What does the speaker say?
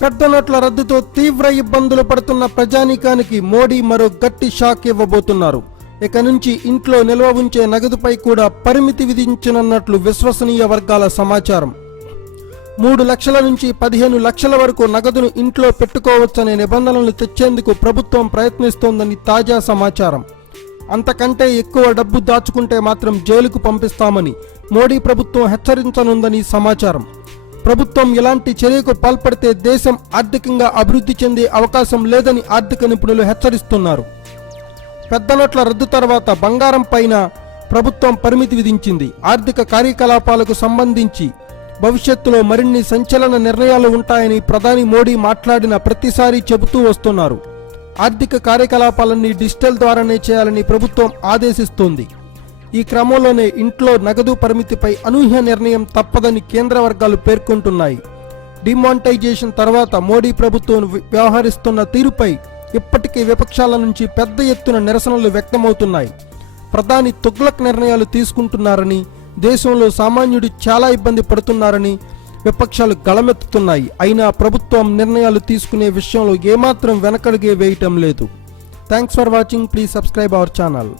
పెద్ద నోట్ల రద్దుతో తీవ్ర ఇబ్బందులు పడుతున్న ప్రజానీకానికి మోడీ మరో గట్టి షాక్ ఇవ్వబోతున్నారు. ఇక నుంచి ఇంట్లో నిల్వ ఉంచే నగదుపై కూడా పరిమితి విధించనున్నట్లు విశ్వసనీయ వర్గాల సమాచారం. 3 లక్షల నుంచి 15 లక్షల వరకు నగదును ఇంట్లో పెట్టుకోవచ్చనే నిబంధనలు తెచ్చేందుకు ప్రభుత్వం ప్రయత్నిస్తోందని తాజా సమాచారం. అంతకంటే ఎక్కువ డబ్బు దాచుకుంటే మాత్రం జైలుకు పంపిస్తామని మోడీ ప్రభుత్వం హెచ్చరించనుందని సమాచారం. ప్రభుత్వం ఇలాంటి చర్యకు పాల్పడితే దేశం ఆర్థికంగా అభివృద్ధి చెందే అవకాశం లేదని ఆర్థిక నిపుణులు హెచ్చరిస్తున్నారు. పెద్ద నోట్ల రద్దు తర్వాత బంగారం పైన ప్రభుత్వం పరిమితి విధించింది. ఆర్థిక కార్యకలాపాలకు సంబంధించి భవిష్యత్తులో మరిన్ని సంచలన నిర్ణయాలు ఉంటాయని ప్రధాని మోడీ మాట్లాడిన ప్రతిసారి చెబుతూ వస్తున్నారు. ఆర్థిక కార్యకలాపాలన్నీ డిజిటల్ ద్వారానే చేయాలని ప్రభుత్వం ఆదేశిస్తోంది. ఈ క్రమంలోనే ఇంట్లో నగదు పరిమితిపై అనూహ్య నిర్ణయం తప్పదని కేంద్ర వర్గాలు పేర్కొంటున్నాయి. డిమానిటైజేషన్ తర్వాత మోడీ ప్రభుత్వం వ్యవహరిస్తున్న తీరుపై ఇప్పటికే విపక్షాల నుంచి పెద్ద ఎత్తున నిరసనలు వ్యక్తమవుతున్నాయి. ప్రధాని తుగ్లక్ నిర్ణయాలు తీసుకుంటున్నారని, దేశంలో సామాన్యుడు చాలా ఇబ్బంది పడుతున్నారని విపక్షాలు గళమెత్తుతున్నాయి. అయినా ప్రభుత్వం నిర్ణయాలు తీసుకునే విషయంలో ఏమాత్రం వెనకడుగే వేయటం లేదు. Thanks for watching. Please subscribe our channel.